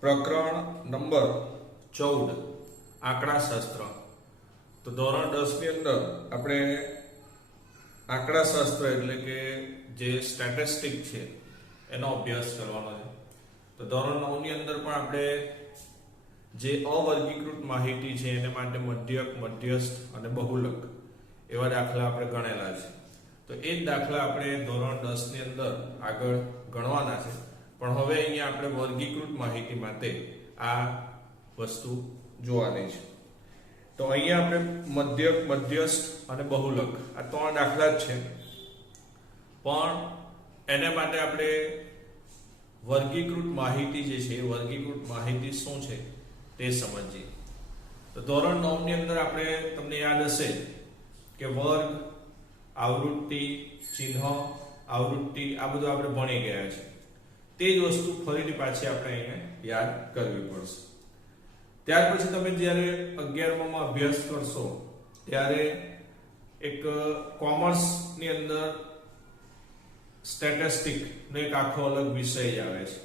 પ્રકરણ નંબર 14 આંકડાશાસ્ત્ર। તો ધોરણ 10 ની અંદર આપણે આંકડાશાસ્ત્ર એટલે કે જે સ્ટેટિસ્ટિક છે એનો અભ્યાસ કરવાનો છે। તો ધોરણ 9 ની અંદર પણ આપણે જે અવર્ગીકૃત માહિતી છે એને માટે મધ્યક, મધ્યસ્થ અને બહુલક એવા દાખલા આપણે ગણેલા છે। તો એ જ દાખલા આપણે ધોરણ 10 ની અંદર આગળ ગણવાના છે, પણ હવે અહીંયા આપણે વર્ગીકૃત માહિતી માટે આ વસ્તુ જોવાની છે। તો અહીંયા આપણે મધ્યક, મધ્યસ્થ અને બહુલક આ ત્રણ દાખલા જ છે, પણ એને માટે આપણે વર્ગીકૃત માહિતી જે છે વર્ગીકૃત માહિતી શું છે તે સમજીએ। તો ધોરણ 9 ની અંદર આપણે તમને યાદ હશે કે વર્ગ, આવૃત્તિ, ચિહ્ન, આવૃત્તિ આ બધું આપણે ભણી ગયા છે। તે જ વસ્તુ ફરીથી પાછી આપણે અહીંયા યાદ કરવી પડશે। ત્યાર પછી તમે જ્યારે 11મા માં અભ્યાસ કરશો ત્યારે એક કોમર્સ ની અંદર સ્ટેટિસ્ટિક નો એક આખો અલગ વિષય આવે છે,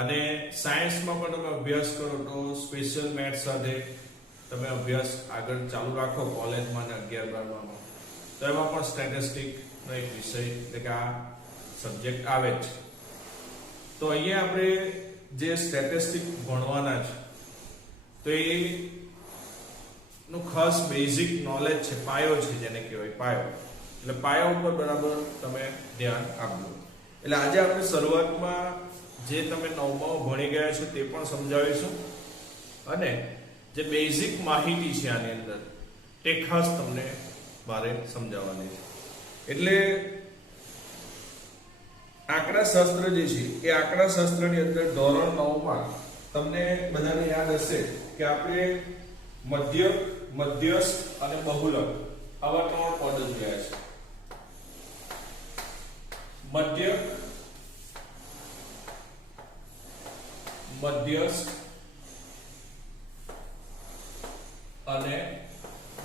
અને સાયન્સમાં પણ તમે અભ્યાસ કરો તો સ્પેશિયલ મેથ્સ સાથે તમે અભ્યાસ આગળ ચાલુ રાખો કોલેજમાં ને 11-12માં, તો એમાં પણ સ્ટેટિસ્ટિક નો એક વિષય એટલે કે આ સબ્જેક્ટ આવે છે। તો અહીંયા આપણે જે સ્ટેટિસ્ટિક ભણવાના છે તો એ નું ખાસ બેઝિક નોલેજ છે, પાયો છે જેને કહેવાય પાયો, એટલે પાયા ઉપર બરાબર તમે ધ્યાન આપજો। એટલે આજે આપણે શરૂઆતમાં જે તમે 9મા ભણી ગયા છો તે પણ સમજાવીશું, અને જે બેઝિક માહિતી છે આની અંદર તે ખાસ તમને મારે સમજાવવાની છે। એટલે આંકડાશાસ્ત્ર જે છે એ આંકડાશાસ્ત્રની અંદર ધોરણ 9માં તમને બધાને યાદ હશે કે આપણે મધ્યક, મધ્યસ્થ અને બહુલક આવા ત્રણ પદ જોયા છે। મધ્યક, મધ્યસ્થ અને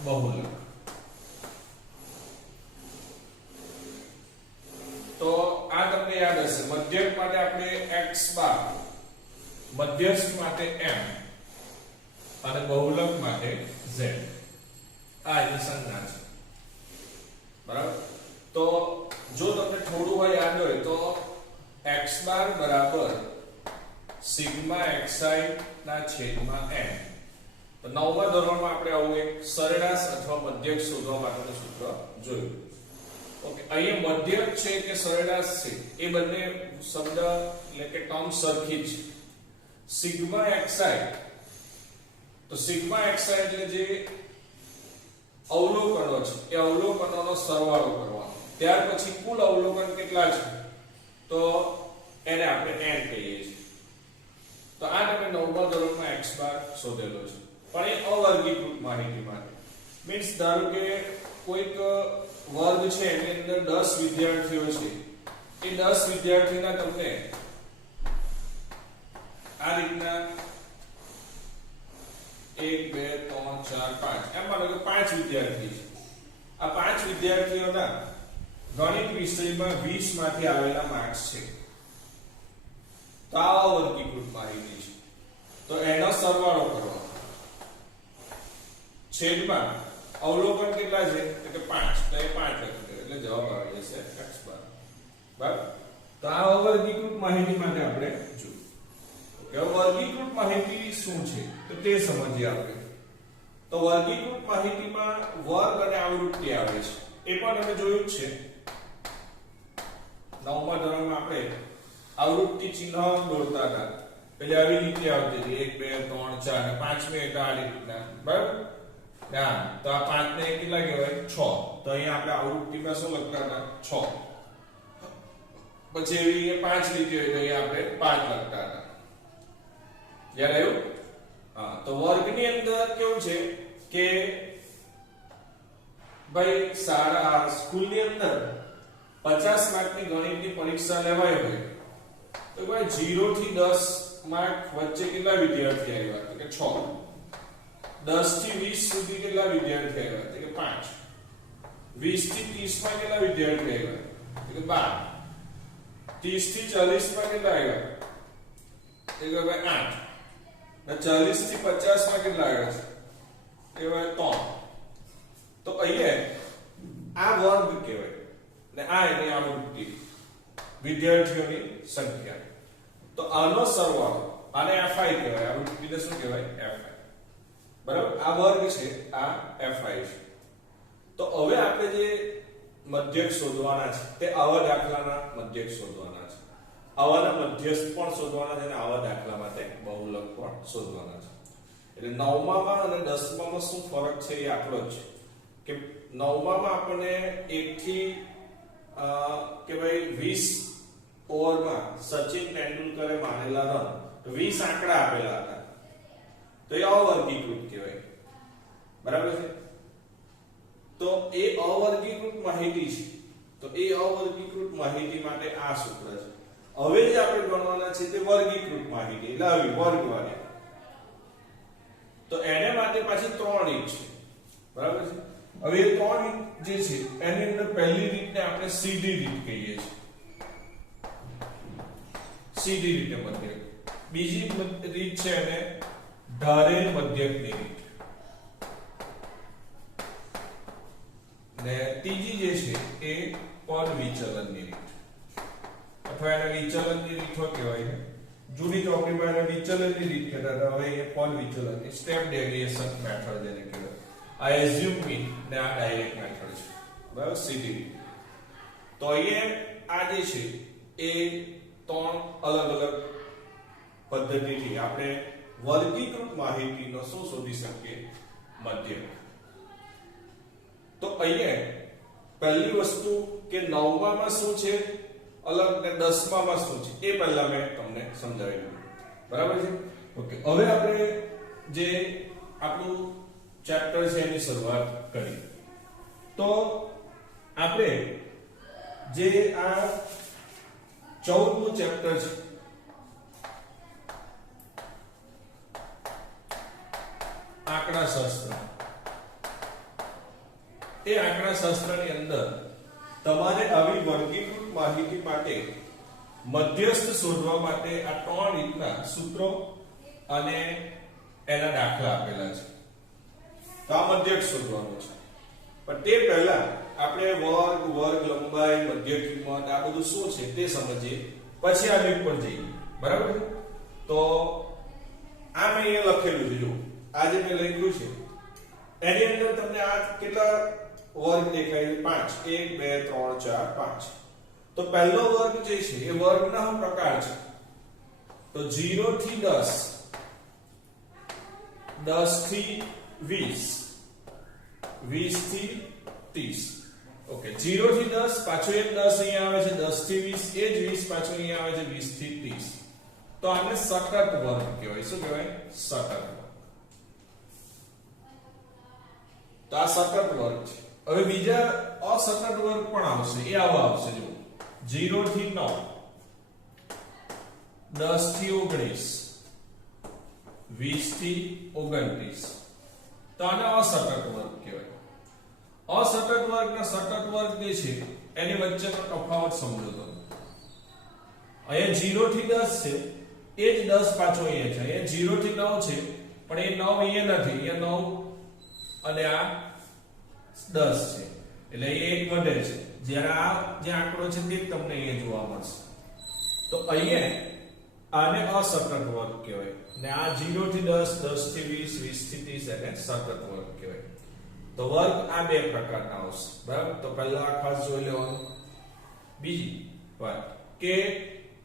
બહુલક। તો આ તમને યાદ હશે, મધ્યક માટે આપણે x બાર, મધ્યસ્થ માટે m અને બહુલક માટે z આ એની સંજ્ઞા છે, બરાબર। તો જો તમને થોડું હોય યાદ હોય તો x બાર બરાબર સિગ્મા xi ના છેદમાં m। તો 9મા ધોરણમાં આપણે આવું એક સરેરાશ અથવા મધ્યક શોધવા માટેનું સૂત્ર જોયું। ઓકે, અહીંયા મધ્યક છે કે સરેરાશ છે એ બંને શબ્દ એટલે કે ટર્મ સરખી છે। સિગ્મા xi, તો સિગ્મા xi એટલે જે અવલોકનો છે એ અવલોકનોનો સરવાળો કરવાનો, ત્યાર પછી કુલ અવલોકન કેટલા છે તો એને આપણે n કહીએ છીએ। તો આ તમે 9મા ધોરણમાં x બાર શોધેલો છે, પણ એ અવર્ગીકૃત માહિતી માટે, મીન્સ ધારો કે કોઈક વર્ગ છે એની અંદર 10 વિદ્યાર્થીઓ છે, એ 10 વિદ્યાર્થીના તમને આ રીતના 1 2 3 4 5 એમ માનો કે 5 વિદ્યાર્થી છે। આ 5 વિદ્યાર્થીઓના ગણિત વિષયમાં 20 માંથી આવેલા માર્ક્સ છે, તો આ અવર્ગીકૃત માહિતી છે। તો એનો સરવાળો કરવાનો, છેદમાં અવલોકન કેટલા છે તો કે 5, તો એ 5 લખી દો એટલે જવાબ આવી જશે x બાર, બરાબર। તો આ અવર્ગીકૃત માહિતી માટે આપણે જોયું કે વર્ગીકૃત માહિતી શું છે તો તે સમજીએ આપણે। તો વર્ગીકૃત માહિતીમાં વર્ગ અને આવૃત્તિ આવે છે, એ પણ અમે જોયું છે 9મા ધોરણમાં। આપણે આવૃત્તિ ચિહ્ન દોરતા હતા, એટલે આવી રીતે આવતી હતી 1 2 3 4 અને 5મી એટલે આ રીતના, બરાબર। હા, તો આ 5 ને કેટલા કહેવાય 6, તો અહીંયા આપણે આવૃત્તિમાં શું લખતા હતા 6, પછી એવી 5 લીટી હોય તો અહીંયા આપણે 5 લખતા હતા, યાદ આવ્યું? હા, તો વર્ગની અંદર કેવું છે કે ભાઈ શાળા સ્કૂલની અંદર 50 માર્કની ગણિતની પરીક્ષા લેવાય હોય તો ભાઈ 0 થી 10 માર્ક વચ્ચે કેટલા વિદ્યાર્થી આવ્યા તો કે 6, 10 થી 20 સુધી કેટલા વિદ્યાર્થી આવ્યા તો કે 5, 20 થી 30 માં કેટલા વિદ્યાર્થી આવ્યા તો કે 12, 30 થી 40 માં કેટલા આવ્યા એ કહેવાય 8 ને 40 થી 50 માં કેટલા આવ્યા છે કહેવાય 3 તો અહીંયા આ વર્ગ કહેવાય ને આ એની આવૃત્તિ વિદ્યાર્થીઓની સંખ્યા તો આનો સરવાળો આને fi કહેવાય આવૃત્તિને શું કહેવાય fi બરાબર આ વર્ગ છે આ fi છે તો હવે આપણે જે મધ્યક શોધવાના છે તે આવા દાખલાના મધ્યક શોધવાના છે આવાના મધ્યસ્થ પણ શોધવાના છે અને આવા દાખલા માટે બહુલક પણ શોધવાના છે એટલે 9માં અને 10માં શું ફરક છે એ આટલો જ છે કે 9માં આપણને 1 થી કે ભાઈ 20 ઓવરમાં સચિન તેંડુલકરે મારેલા રન 20 આંકડા આપેલા હતા તો એ અવર્ગીકૃત કહેવાય બરાબર છે તો એ અવર્ગીકૃત માહિતી છે તો એ અવર્ગીકૃત માહિતી માટે આ સૂત્ર છે હવે જે આપણે ગણવાના છે તે વર્ગીકૃત માહિતી એટલે આવી વર્ગવાળી તો એને માટે પાછી 3 રીત છે બરાબર છે હવે એ 3 રીત જે છે એની અંદર પહેલી રીતને આપણે સીધી રીત કહીએ છીએ સીધી રીતે મધ્યક બીજી રીત છે એને ધારેલ મધ્યકની રીત ને ત્રીજી જે છે એ પદ વિચલનની રીત અથવા એને વિચલનની રીતો કહેવાય છે જૂની ચોપડીમાં એને વિચલનની રીત કહેતા હતા હવે એ પદ વિચલનની સ્ટેપ ડેવિએશન મેથડ જેને કહેવાય આ એઝ્યુમ મીન ને આ ડાયરેક્ટ મેથડ છે બરાબર સીધી રીત તો અહીંયા આ જે છે એ 3 અલગ અલગ પદ્ધતિથી આપણે વર્ગીકૃત માહિતીનો શું શોધી શકીએ મધ્યક તો અહીંયા પહેલી વસ્તુ કે 9માં શું છે અલગ ને 10માં શું છે એ પહેલા મેં તમને સમજાવી દીધું બરાબર છે ઓકે હવે આપણે જે આપણું ચેપ્ટર છે એની શરૂઆત કરી તો આપણે જે આ 14મું ચેપ્ટર છે આંકડા શાસ્ત્ર એ આંકડા શાસ્ત્રની અંદર તમારે આવી વર્ગીકૃત માહિતી માટે મધ્યસ્થ શોધવા માટે આ 3 રીતના સૂત્રો અને એના દાખલા આપેલા છે તો આ મધ્યક શોધવાનું છે પણ તે પહેલા આપણે વર્ગ લંબાઈ મધ્યક કિંમત આ બધું શું છે તે સમજીએ પછી આ રીત પર જઈએ બરાબર તો આ મેં અહીંયા લખેલું છે જો આ જે મેં લખ્યું છે એની અંદર તમને આ કેટલા વર્ગ દેખાય 5 1 2 3 4 5 તો પહેલો વર્ગ જે છે એ વર્ગના પ્રકાર છે તો 0 થી 10 10 થી 20 20 થી 30 ઓકે 0 થી 10 પાછો એક 10 અહીંયા આવે છે 10 થી 20 એ જ 20 પાછો અહીંયા આવે છે 20 થી 30 તો આને સતત વર્ગ કહેવાય શું કહેવાય સતત તો આ સતત વર્ગ છે હવે બીજા અસતત વર્ગ પણ આવશે એ આવા આવશે જો 0 થી 9 10 થી 19 20 થી 29 તો આને અસતત વર્ગ કહેવાય અસતત વર્ગના સતત વર્ગ જે છે એની વચ્ચેનો તફાવત સમજો તો અહીંયા 0 થી 10 છે એ જ 10 પાછો અહીંયા છે અહીંયા 0 થી 9 છે પણ એ 9 અહીંયા નથી અહીંયા 9 અને આ 10 છે એટલે એ એક વધે છે જ્યારે આ જે આંકડો છે તે તમને અહીંયા જોવા મળશે તો અહીંયા આને અસતત વર્ગ કહેવાય ને આ 0 થી 10 10 થી 20 20 થી 30 એને સતત વર્ગ કહેવાય તો વર્ગ આ બે પ્રકારના આવશે બરાબર તો પહેલા આ ખાસ જોઈ લેવાનું બીજી વાત કે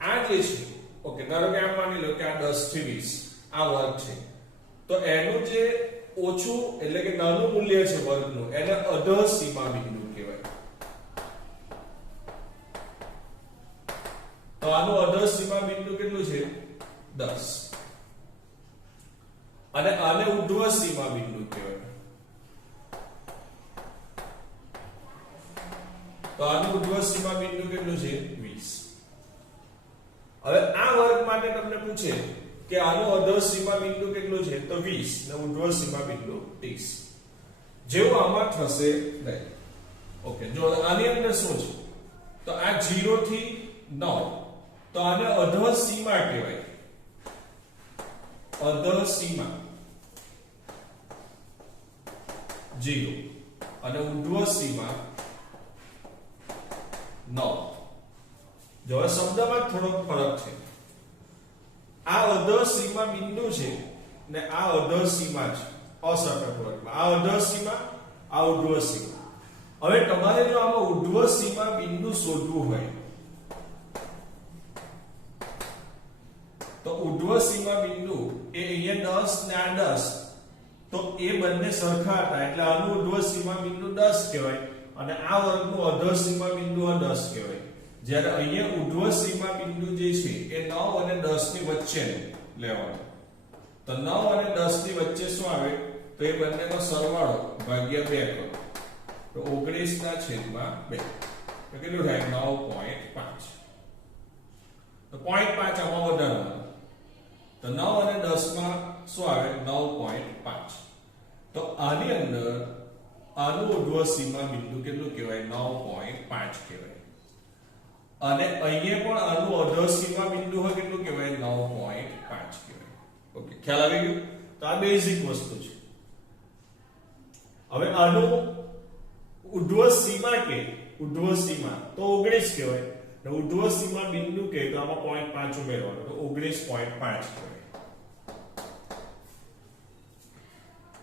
આ જે છે ઓકે ધારો કે આમ માની લો કે આ 10 થી 20 આ વર્ગ છે તો એનું જે ઓછું એટલે કે નાનું મૂલ્ય છે વર્ગનું એને અધઃ સીમા બિંદુ કહેવાય તો આનું અધઃ સીમા બિંદુ કેટલું છે 10 અને આને ઉર્ધ્વ સીમા બિંદુ કહેવાય તો આનું ઉર્ધ્વ સીમા બિંદુ કેટલું છે 20 હવે આ વર્ગ માટે તમને પૂછે કે આનું અધઃ સીમા બિંદુ કેટલું છે તો 20 ને ઉર્ધ્વ સીમા બિંદુ 30 જેવું આમાં થશે નહીં ઓકે જો આની અંદર શું છે તો આ 0 થી 9 તો આને અધઃ સીમા કહેવાય અધર સીમા 0 અને ઉર્ધ્વ સીમા 9. જો શબ્દમાં થોડો ફરક છે. આ અધર સીમા બિંદુ છે ને આ અધર સીમા છે અસતત વર્ગમાં. આ અધર સીમા, આ ઉર્ધ્વ સીમા. હવે તમારે જો આમાં ઉર્ધ્વ સીમા બિંદુ શોધવું હોય તો ઉર્ધ્વ સીમા બિંદુ એ અહીંયા 10 ને આ 10, તો એ બંને સરખા હતા એટલે આનું ઉર્ધ્વ સીમા બિંદુ 10 કહેવાય અને આ વર્ગનું અધર સીમા બિંદુ 10 કહેવાય. જ્યારે અહીંયા ઉર્ધ્વ સીમા બિંદુ જે છે એ 9 અને 10 ની વચ્ચે લેવાનું. તો 9 અને 10 ની વચ્ચે શું આવે તો એ બંનેનો સરવાળો ભાગ્યા 2 કરો તો 19 ના છેદમાં 2 તો કેટલું થાય 9.5. તો 0.5 આમાં વધારવાનું. તો 9 અને 10 માં શું આવે 9.5. તો આની અંદર આનું ઉર્ધ્વ સીમા બિંદુ કેટલું કહેવાય 9.5 કહેવાય. અને અહીંયા પણ આનું અધર સીમા બિંદુ હોય કેટલું કહેવાય 9.5 કહેવાય. ઓકે, ખ્યાલ આવી ગયો? તો આ બેઝિક વસ્તુ છે. હવે આનું ઉર્ધ્વ સીમા કે ઉર્ધ્વ સીમા તો 19 કહેવાય. ને ઉર્ધ્વ સીમા બિંદુ કે તો આમાં 0.5 ઉમેરવાનું તો 19.5 કહેવાય.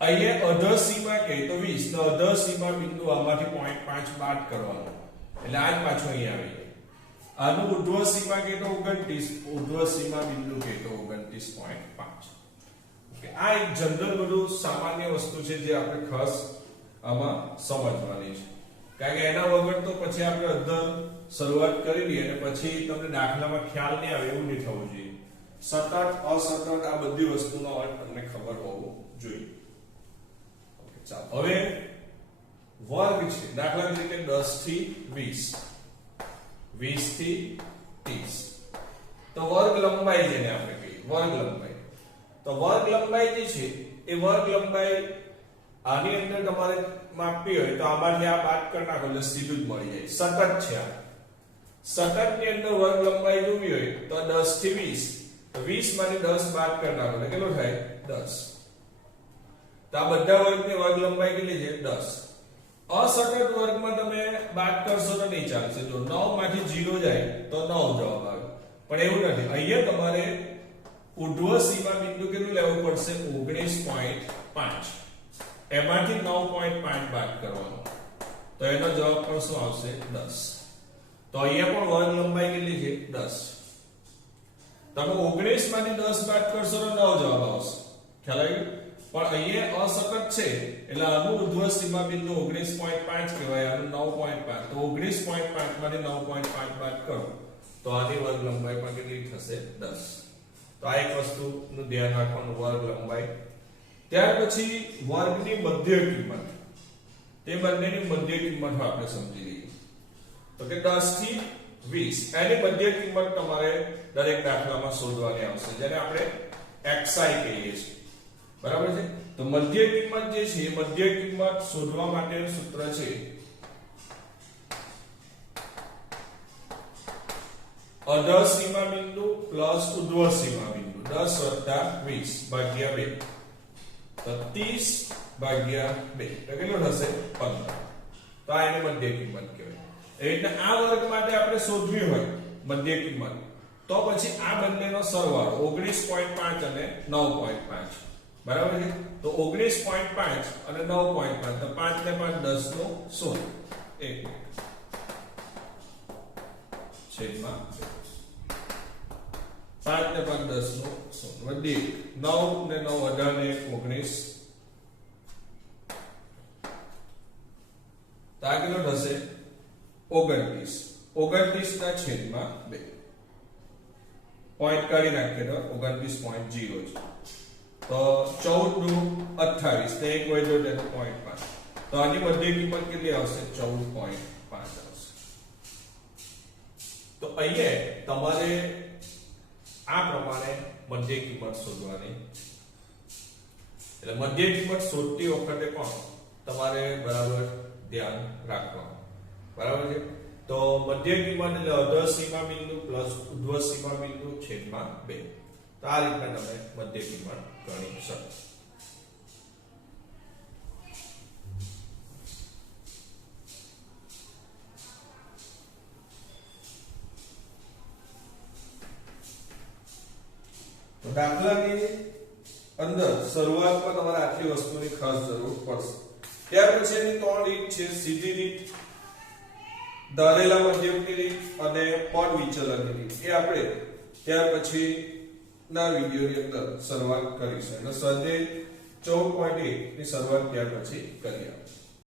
અહીંયા અધર સીમા કે તો 20 તો અધર સીમા બિંદુ આમાંથી 0.5 બાદ કરવાનો એટલે આ જ પાછો અહીંયા આવી જાય. આનું ઉર્ધ્વ સીમા કે તો 29, ઉર્ધ્વ સીમા બિંદુ કે તો 29.5. ઓકે, આ એક જનરલ બધું સામાન્ય વસ્તુ છે જે આપણે ખાસ આમાં સમજવાની છે. કારણ કે એના વગર તો પછી આપણે અધર શરૂઆત કરી લઈએ અને પછી તમને દાખલામાં ખ્યાલ નહીં આવે એવું નહીં થવું જોઈએ. સતત અસતત આ બધી વસ્તુનો અર્થ તમને ખબર હોવો જોઈએ. ઓકે, ચાલો હવે વર્ગ છે. દાખલા તરીકે 10 થી 20, 20 થી 30. તો વર્ગ લંબાઈ જેને આપણે કહીએ વર્ગ લંબાઈ. તો વર્ગ લંબાઈ જે છે એ વર્ગ લંબાઈ આની અંદર તમારે માપવી હોય તો આમાંથી આ બાદ કરી નાખો એટલે સીધું જ મળી જાય. સતત છે આ. સતત ની અંદર વર્ગ લંબાઈ જોવી હોય તો 10 થી 20. તો 20 માંથી 10 બાદ કરી નાખો એટલે કેટલું થાય 10. તો આ બધા વર્ગની વર્ગ લંબાઈ કેટલી છે 10. અસતત વર્ગમાં તમે બાદ કરશો તો નહીં ચાલશે. જો 9 માંથી 0 જાય તો 9 જવાબ આવે. પણ એવું નથી. અહીંયા તમારે ઉર્ધ્વ સીમા બિંદુ કેટલું લેવું પડશે 19.5. એમાંથી 9.5 બાદ કરવાનો તો એનો જવાબ પણ શું આવશે 10. તો અહીંયા પણ વર્ગ લંબાઈ કેટલી છે 10. તમે 19 માંથી 10 બાદ કરશો તો 9 જવાબ આવશે. ખ્યાલ આવ્યો? પણ અહીંયા અસતત છે એટલે આનું ઉર્ધ્વ સીમા બિંદુ 19.5 કહેવાય, આનું 9.5. તો 19.5 માંથી 9.5 બાદ કરો તો આની વર્ગ લંબાઈ પણ કેટલી થશે 10. તો આ એક વસ્તુનું ધ્યાન રાખવાનું વર્ગ લંબાઈ. ત્યાર પછી વર્ગની મધ્ય કિંમત. તે બંનેની મધ્ય કિંમત આપણે સમજી લઈએ. તો કે 10 થી 20 એની મધ્ય કિંમત તમારે દરેક દાખલામાં શોધવાની આવશે જેને આપણે xi કહીએ છીએ. બરાબર છે? તો મધ્ય કિંમત જે છે મધ્ય કિંમત શોધવા માટેનું સૂત્ર છે અધર સીમા બિંદુ પ્લસ ઉર્ધ્વ સીમા બિંદુ 10 + 20 ભાગ્યા 2. તો 30 ભાગ્યા 2 તો કેટલું થશે 15. તો આ એની મધ્ય કિંમત કહેવાય. એટલે આ વર્ગ માટે આપણે શોધવી હોય મધ્ય કિંમત તો પછી આ બંનેનો સરવાળો 19.5 અને 9.5. બરાબર છે? તો 19.5 અને 9.5 તો 5 ને 5 10 નો 16. 1 છેદમાં 5 ને 5 10 નો 16 વધી 9 ને 9 18 ને 19. તો આ કેટલો થશે 29. 29 ના છેદમાં 2. પોઈન્ટ કાઢી નાખીએ તો 29.0 છે. તો 14 નું 28 ને 1 વધ્યો એટલે 0.5. તો આની મધ્ય કિંમત કેટલી આવશે 14.5 આવશે. તો અહીંયા તમારે આ પ્રમાણે મધ્ય કિંમત શોધવાની. એટલે મધ્ય કિંમત શોધતી વખતે પણ તમારે બરાબર ધ્યાન રાખવાનું. બરાબર છે? તો મધ્ય કિંમત એટલે અધર સીમા બિંદુ પ્લસ ઉર્ધ્વ સીમા બિંદુ છેદમાં 2. તો આ રીતના તમે મધ્ય કિંમત ગણી શકો. તો દાખલાની અંદર શરૂઆતમાં તમારે આટલી વસ્તુની ખાસ જરૂર પડશે. ત્યાર પછીની ત્રણ રીત છે: સીધી રીત, ધારેલા મધ્યકની રીત અને પદ વિચલનની રીત. એ આપણે ત્યાર પછી ના વિડિયોની અંદર શરૂઆત કરીશું. અને સ્વાધ્યાય 14.1 ની શરૂઆત ત્યાર પછી કરીએ.